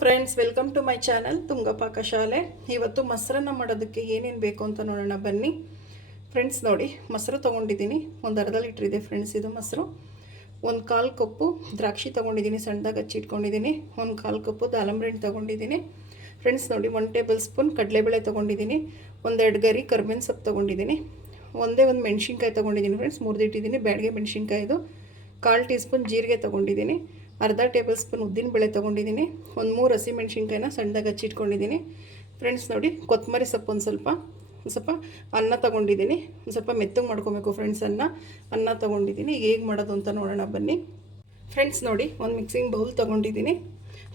Friends, welcome to my channel Tunga Pakashale. ಇವತ್ತು ಮೊಸರನ್ನ ಮಾಡೋದಕ್ಕೆ ಏನೇನು ಬೇಕು ಅಂತ ನೋಡೋಣ ಬನ್ನಿ ಫ್ರೆಂಡ್ಸ್. ನೋಡಿ, ಮೊಸರು ತೊಗೊಂಡಿದ್ದೀನಿ, ಒಂದು ಅರ್ಧ ಲೀಟ್ರ್ ಇದೆ ಫ್ರೆಂಡ್ಸ್ ಇದು ಮೊಸರು. ಒಂದು 1/4 ಕಪ್ಪು ದ್ರಾಕ್ಷಿ ತೊಗೊಂಡಿದ್ದೀನಿ, ಸಣ್ಣದಾಗಿ ಹಚ್ಚಿಟ್ಕೊಂಡಿದ್ದೀನಿ. ಒಂದು 1/4 ಕಪ್ಪು ದಾಳಂಬ್ರಿ ಹಣ್ಣು ತೊಗೊಂಡಿದ್ದೀನಿ ಫ್ರೆಂಡ್ಸ್. ನೋಡಿ, 1 ಟೇಬಲ್ ಸ್ಪೂನ್ ಕಡಲೆಬೇಳೆ ತೊಗೊಂಡಿದ್ದೀನಿ, 1-2 ಗರಿ ಕರ್ಬೇವಿನ ಸೊಪ್ಪು ತೊಗೊಂಡಿದ್ದೀನಿ, ಒಂದು ಮೆಣಸಿನ್ಕಾಯಿ ತೊಗೊಂಡಿದ್ದೀನಿ ಫ್ರೆಂಡ್ಸ್, ಮುರಿದಿಟ್ಟಿದ್ದೀನಿ ಬ್ಯಾಡಿಗೆ ಮೆಣಸಿನ್ಕಾಯಿದು. 1/4 ಟೀ ಸ್ಪೂನ್ ಜೀರಿಗೆ ತೊಗೊಂಡಿದ್ದೀನಿ, ಅರ್ಧ ಟೇಬಲ್ ಸ್ಪೂನ್ ಉದ್ದಿನಬೇಳೆ ತೊಗೊಂಡಿದ್ದೀನಿ, ಒಂದು 3 ಹಸಿಮೆಣ್ಸಿನ್ಕಾಯಿನ ಸಣ್ಣದಾಗಿ ಹಚ್ಚಿಟ್ಕೊಂಡಿದ್ದೀನಿ ಫ್ರೆಂಡ್ಸ್. ನೋಡಿ, ಕೊತ್ತಂಬರಿ ಸೊಪ್ಪು ಒಂದು ಸ್ವಲ್ಪ ಅನ್ನ ತೊಗೊಂಡಿದ್ದೀನಿ, ಒಂದು ಸ್ವಲ್ಪ ಮೆತ್ತಗೆ ಮಾಡ್ಕೊಬೇಕು ಫ್ರೆಂಡ್ಸ್. ಅನ್ನ ತೊಗೊಂಡಿದ್ದೀನಿ. ಈಗ ಹೇಗೆ ಮಾಡೋದು ಅಂತ ನೋಡೋಣ ಬನ್ನಿ ಫ್ರೆಂಡ್ಸ್. ನೋಡಿ, ಒಂದು ಮಿಕ್ಸಿಂಗ್ ಬೌಲ್ ತೊಗೊಂಡಿದ್ದೀನಿ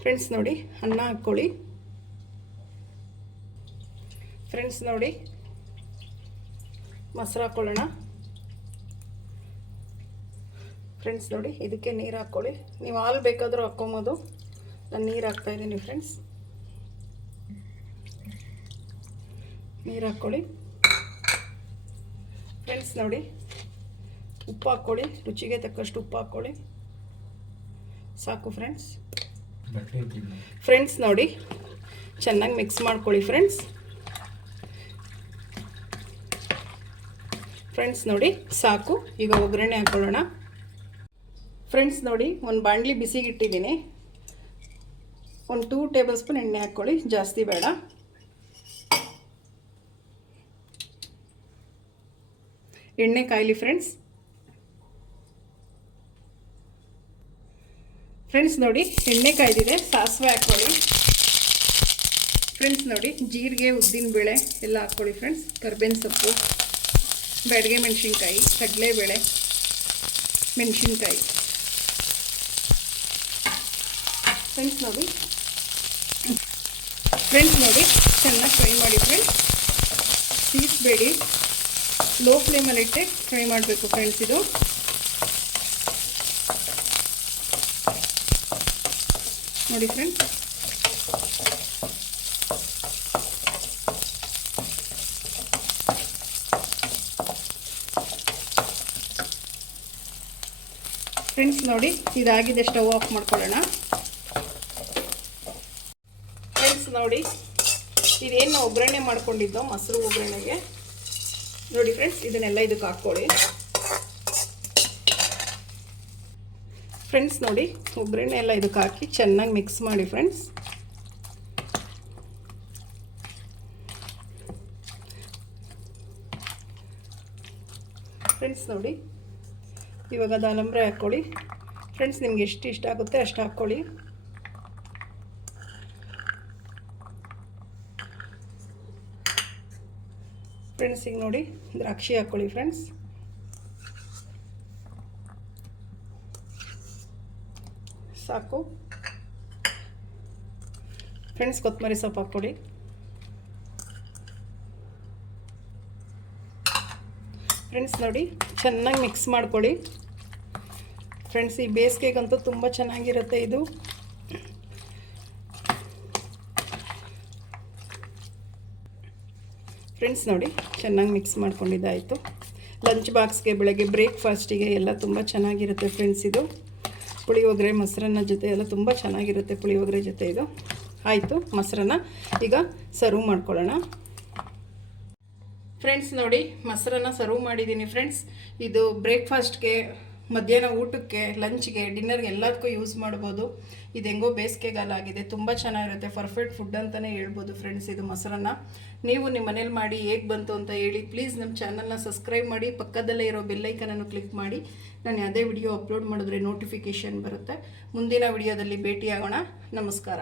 ಫ್ರೆಂಡ್ಸ್. ನೋಡಿ, ಅನ್ನ ಹಾಕ್ಕೊಳ್ಳಿ ಫ್ರೆಂಡ್ಸ್. ನೋಡಿ, ಮೊಸರು ಹಾಕ್ಕೊಳ್ಳೋಣ ಫ್ರೆಂಡ್ಸ್. ನೋಡಿ, ಇದಕ್ಕೆ ನೀರು ಹಾಕ್ಕೊಳ್ಳಿ. ನೀವು ಹಾಲು ಬೇಕಾದರೂ ಹಾಕ್ಕೊಬೋದು, ನಾನು ನೀರು ಹಾಕ್ತಾಯಿದ್ದೀನಿ ಫ್ರೆಂಡ್ಸ್. ನೀರು ಹಾಕ್ಕೊಳ್ಳಿ ಫ್ರೆಂಡ್ಸ್. ನೋಡಿ, ಉಪ್ಪು ಹಾಕ್ಕೊಳ್ಳಿ, ರುಚಿಗೆ ತಕ್ಕಷ್ಟು ಉಪ್ಪು ಹಾಕ್ಕೊಳ್ಳಿ, ಸಾಕು ಫ್ರೆಂಡ್ಸ್. ಫ್ರೆಂಡ್ಸ್ ನೋಡಿ, ಚೆನ್ನಾಗಿ ಮಿಕ್ಸ್ ಮಾಡ್ಕೊಳ್ಳಿ ಫ್ರೆಂಡ್ಸ್. ಫ್ರೆಂಡ್ಸ್ ನೋಡಿ, ಸಾಕು. ಈಗ ಒಗ್ಗರಣೆ ಹಾಕ್ಕೊಳ್ಳೋಣ ಫ್ರೆಂಡ್ಸ್. ನೋಡಿ, ಒಂದು ಬಾಣಲಿ ಬಿಸಿಗೆ ಇಟ್ಟಿದ್ದೀನಿ, ಒಂದು 2 ಟೇಬಲ್ ಸ್ಪೂನ್ ಎಣ್ಣೆ ಹಾಕ್ಕೊಳ್ಳಿ, ಜಾಸ್ತಿ ಬೇಡ. ಎಣ್ಣೆ ಕಾಯಲಿ ಫ್ರೆಂಡ್ಸ್. ಫ್ರೆಂಡ್ಸ್ ನೋಡಿ, ಎಣ್ಣೆ ಕಾಯ್ದಿದೆ, ಸಾಸಿವೆ ಹಾಕ್ಕೊಳ್ಳಿ ಫ್ರೆಂಡ್ಸ್. ನೋಡಿ, ಜೀರಿಗೆ ಉದ್ದಿನಬೇಳೆ ಎಲ್ಲ ಹಾಕ್ಕೊಳ್ಳಿ ಫ್ರೆಂಡ್ಸ್, ಕರ್ಬೇವಿನ ಸೊಪ್ಪು, ಬ್ಯಾಡಗೆ ಮೆಣಸಿನ್ಕಾಯಿ, ಕಡಲೆಬೇಳೆ, ಮೆಣಸಿನ್ಕಾಯಿ ಫ್ರೆಂಡ್ಸ್. ನೋಡಿ, ಚೆನ್ನಾಗಿ ಫ್ರೈ ಮಾಡಿ ಫ್ರೆಂಡ್ಸ್. ಸೀಸ್ಬೇಡಿ, ಲೋ ಫ್ಲೇಮಲ್ಲಿ ಇಟ್ಟೆ ಫ್ರೈ ಮಾಡಬೇಕು ಫ್ರೆಂಡ್ಸ್. ಇದು ನೋಡಿ ಫ್ರೆಂಡ್ಸ್. ಫ್ರೆಂಡ್ಸ್ ನೋಡಿ, ಇದಾಗಿದೆ, ಸ್ಟವ್ ಆಫ್ ಮಾಡ್ಕೊಳ್ಳೋಣ ಫ್ರೆಂಡ್ಸ್. ನೋಡಿ, ಇದೇನು ಒಗ್ಗರಣೆ ಮಾಡ್ಕೊಂಡಿದ್ದೋ ಮೊಸರು ಒಗ್ಗರಣೆಗೆ ನೋಡಿ ಫ್ರೆಂಡ್ಸ್, ಇದನ್ನೆಲ್ಲ ಇದಕ್ಕೆ ಹಾಕ್ಕೊಳ್ಳಿ ಫ್ರೆಂಡ್ಸ್. ನೋಡಿ, ಒಗ್ಗರಣೆ ಎಲ್ಲ ಇದಕ್ಕೆ ಹಾಕಿ ಚೆನ್ನಾಗಿ ಮಿಕ್ಸ್ ಮಾಡಿ ಫ್ರೆಂಡ್ಸ್. ಫ್ರೆಂಡ್ಸ್ ನೋಡಿ, ಇವಾಗ ದಾಳಂಬ್ರಿ ಹಾಕ್ಕೊಳ್ಳಿ ಫ್ರೆಂಡ್ಸ್. ನಿಮ್ಗೆ ಎಷ್ಟು ಇಷ್ಟ ಆಗುತ್ತೆ ಅಷ್ಟು ಹಾಕ್ಕೊಳ್ಳಿ ಫ್ರೆಂಡ್ಸ್. ಈಗ ನೋಡಿ, ದ್ರಾಕ್ಷಿ ಹಾಕ್ಕೊಳ್ಳಿ ಫ್ರೆಂಡ್ಸ್. ಸಾಕು ಫ್ರೆಂಡ್ಸ್. ಕೊತ್ತಂಬರಿ ಸೊಪ್ಪು ಹಾಕ್ಕೊಳ್ಳಿ ಫ್ರೆಂಡ್ಸ್. ನೋಡಿ, ಚೆನ್ನಾಗಿ ಮಿಕ್ಸ್ ಮಾಡ್ಕೊಳ್ಳಿ ಫ್ರೆಂಡ್ಸ್. ಈ ಬೇಸಿಗೆಗಂತೂ ತುಂಬ ಚೆನ್ನಾಗಿರುತ್ತೆ ಇದು. ಫ್ರೆಂಡ್ಸ್ ನೋಡಿ, ಚೆನ್ನಾಗಿ ಮಿಕ್ಸ್ ಮಾಡ್ಕೊಂಡಿದ್ದಾಯಿತು. ಲಂಚ್ ಬಾಕ್ಸ್ಗೆ, ಬೆಳಗ್ಗೆ ಬ್ರೇಕ್ಫಾಸ್ಟಿಗೆ ಎಲ್ಲ ತುಂಬ ಚೆನ್ನಾಗಿರುತ್ತೆ ಫ್ರೆಂಡ್ಸ್. ಇದು ಪುಳಿಯೋಗರೆ ಮೊಸರನ್ನ ಜೊತೆ ಎಲ್ಲ ತುಂಬ ಚೆನ್ನಾಗಿರುತ್ತೆ, ಪುಳಿಯೋಗರೆ ಜೊತೆ ಇದು. ಆಯಿತು, ಮೊಸರನ್ನ ಈಗ ಸರ್ವ್ ಮಾಡ್ಕೊಳ್ಳೋಣ ಫ್ರೆಂಡ್ಸ್. ನೋಡಿ, ಮೊಸರನ್ನ ಸರ್ವ್ ಮಾಡಿದ್ದೀನಿ ಫ್ರೆಂಡ್ಸ್. ಇದು ಬ್ರೇಕ್ಫಾಸ್ಟ್ಗೆ, ಮಧ್ಯಾಹ್ನ ಊಟಕ್ಕೆ, ಲಂಚ್ಗೆ, ಡಿನ್ನರ್ಗೆ ಎಲ್ಲದಕ್ಕೂ ಯೂಸ್ ಮಾಡ್ಬೋದು. ಇದು ಹೆಂಗೋ ಬೇಸಿಗೆಗಾಲ ಆಗಿದೆ, ತುಂಬ ಚೆನ್ನಾಗಿರುತ್ತೆ, ಪರ್ಫೆಕ್ಟ್ ಫುಡ್ ಅಂತಲೇ ಹೇಳ್ಬೋದು ಫ್ರೆಂಡ್ಸ್. ಇದು ಮೊಸರನ್ನ ನೀವು ನಿಮ್ಮ ಮನೇಲಿ ಮಾಡಿ ಹೇಗೆ ಬಂತು ಅಂತ ಹೇಳಿ. ಪ್ಲೀಸ್ ನಮ್ಮ ಚಾನಲ್ನ ಸಬ್ಸ್ಕ್ರೈಬ್ ಮಾಡಿ, ಪಕ್ಕದಲ್ಲೇ ಇರೋ ಬೆಲ್ಲೈಕನನ್ನು ಕ್ಲಿಕ್ ಮಾಡಿ. ನಾನು ಯಾವುದೇ ವಿಡಿಯೋ ಅಪ್ಲೋಡ್ ಮಾಡಿದ್ರೆ ನೋಟಿಫಿಕೇಷನ್ ಬರುತ್ತೆ. ಮುಂದಿನ ವಿಡಿಯೋದಲ್ಲಿ ಭೇಟಿಯಾಗೋಣ. ನಮಸ್ಕಾರ.